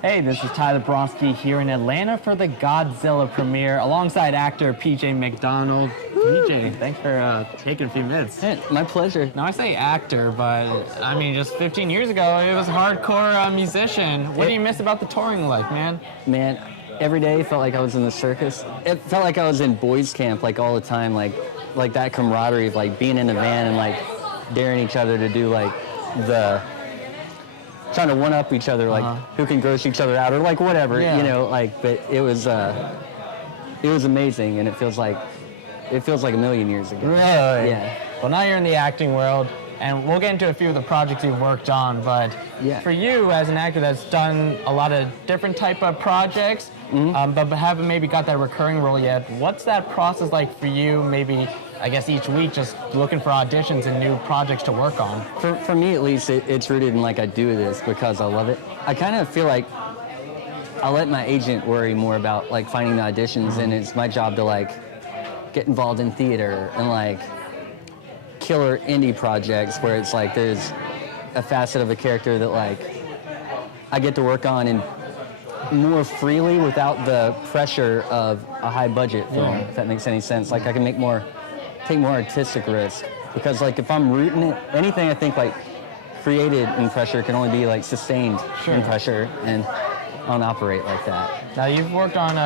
Hey, this is Tyler Boronski here in Atlanta for the Godzilla premiere alongside actor PJ McDonnell. PJ, thanks for taking a few minutes. Hey, my pleasure. Now, I say actor, but I mean, just 15 years ago, it was a hardcore musician. What do you miss about the touring life, man? Man, every day felt like I was in the circus. It felt like I was in boys camp, like all the time, like that camaraderie of like being in a van and like daring each other to do like trying to one-up each other, like who can gross each other out or like whatever, you know, like, but it was amazing, and it feels like a million years ago. Really? Yeah. Well, now you're in the acting world, and we'll get into a few of the projects you've worked on, but for you as an actor that's done a lot of different type of projects, but haven't maybe got that recurring role yet, what's that process like for you, maybe, I guess, each week, just looking for auditions and new projects to work on? For me, at least, it's rooted in like I do this because I love it. I kind of feel like I let my agent worry more about like finding the auditions, and it's my job to like get involved in theater and like killer indie projects where it's like there's a facet of a character that like I get to work on and more freely without the pressure of a high budget film, if that makes any sense. Like I can take more artistic risk, because like if I'm rooting it, anything I think like created in pressure can only be like sustained in pressure, and I don't operate like that. Now you've worked on,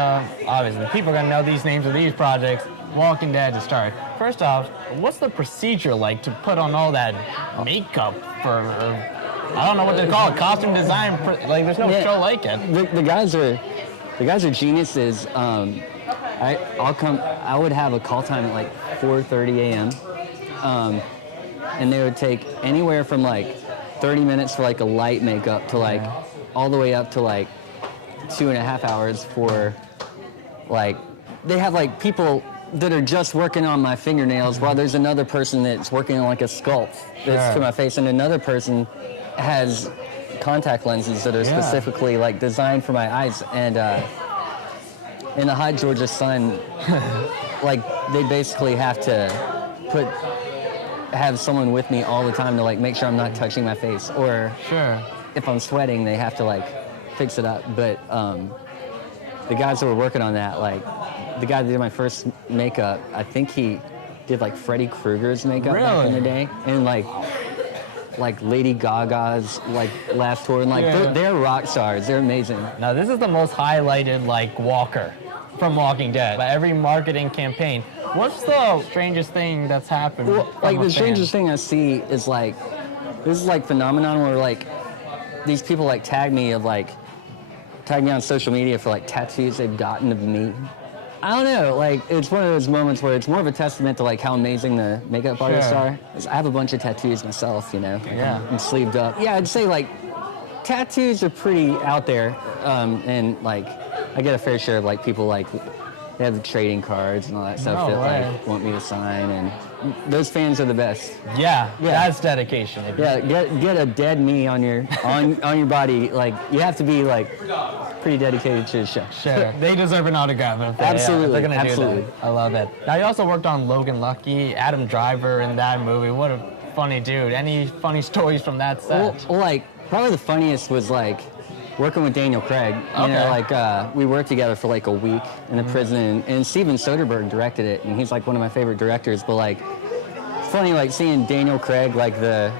obviously, people are gonna know these names of these projects. Walking Dead to start. First off, what's the procedure like to put on all that makeup for, I don't know what they call it, costume design? Like there's no show like it. The guys are geniuses. I would have a call time at like 4:30 a.m. And they would take anywhere from like 30 minutes for like a light makeup to like all the way up to like 2.5 hours for like, they have like people that are just working on my fingernails while there's another person that's working on like a sculpt that's to my face, and another person has contact lenses that are specifically like designed for my eyes. And in the high Georgia sun, like they basically have to have someone with me all the time to like make sure I'm not touching my face, or if I'm sweating, they have to like fix it up. But the guys that were working on that, like the guy that did my first makeup, I think he did like Freddy Krueger's makeup back in the day, and like Lady Gaga's like last tour, and like they're rock stars. They're amazing. Now this is the most highlighted like Walker from Walking Dead by every marketing campaign. What's the strangest thing that's happened? Well, like the strangest thing I see is like, this is like phenomenon where like these people like tag me on social media for like tattoos they've gotten of me. I don't know, like it's one of those moments where it's more of a testament to like how amazing the makeup artists are. I have a bunch of tattoos myself, you know. I'm sleeved up. Yeah, I'd say like tattoos are pretty out there, and like I get a fair share of like people like they have the trading cards and all that stuff that like want me to sign, and those fans are the best. Yeah, that's dedication. Yeah, get a dead me on your on your body. Like you have to be like pretty dedicated to the show. Sure, they deserve an autograph. Absolutely, they're gonna absolutely. do that. I love that. Now you also worked on Logan Lucky, Adam Driver in that movie. What a funny dude. Any funny stories from that set? Well, like probably the funniest was like working with Daniel Craig. You know, like we worked together for like a week in the prison, and Steven Soderbergh directed it, and he's like one of my favorite directors. But like, it's funny like seeing Daniel Craig, like the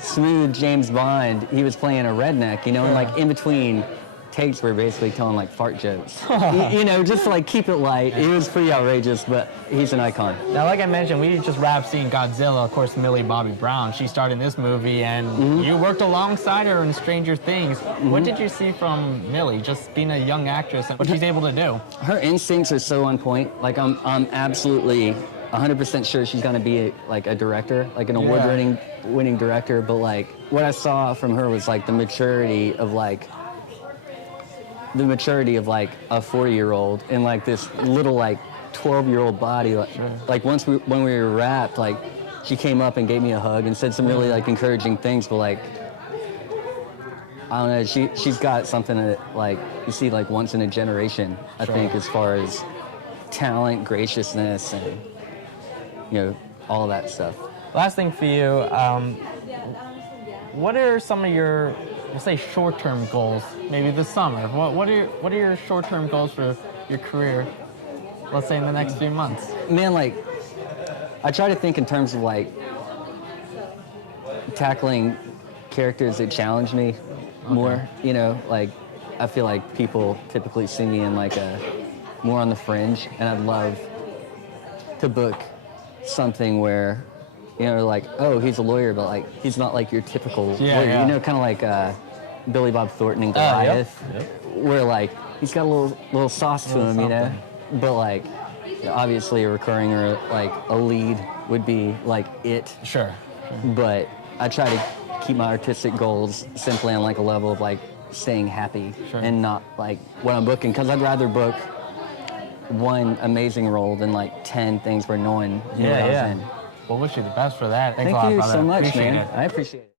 smooth James Bond. He was playing a redneck, you know, and like in between takes were basically telling like fart jokes. you know, just to like keep it light. It was pretty outrageous, but he's an icon. Now, like I mentioned, we just wrapped seeing Godzilla. Of course, Millie Bobby Brown, she starred in this movie, and you worked alongside her in Stranger Things. What did you see from Millie, just being a young actress, and what she's able to do? Her instincts are so on point. Like I'm absolutely 100% sure she's gonna be like a director, like an award-winning director. But like what I saw from her was like the maturity of like a 40-year-old in like this little like 12-year-old body. Like when we were wrapped, like she came up and gave me a hug and said some really like encouraging things. But like I don't know, she's got something that like you see like once in a generation. I think as far as talent, graciousness, and you know all of that stuff. Last thing for you, what are some of your we'll say short-term goals, maybe this summer. What are your short-term goals for your career? Let's say in the next few months. Man, like, I try to think in terms of like tackling characters that challenge me more. You know, like I feel like people typically see me in like a more on the fringe, and I'd love to book something where, you know, like, oh, he's a lawyer, but like he's not like your typical lawyer. Yeah. You know, kind of like Billy Bob Thornton and Goliath, where like he's got a little sauce to him, you know. But like, obviously, a recurring or like a lead would be like it. Sure. But I try to keep my artistic goals simply on like a level of like staying happy and not like what I'm booking, because I'd rather book one amazing role than like 10 things where no one knew what I was in. Well, wish you the best for that. Thanks Thank a lot, you brother. so much, Appreciate man. it. I appreciate it.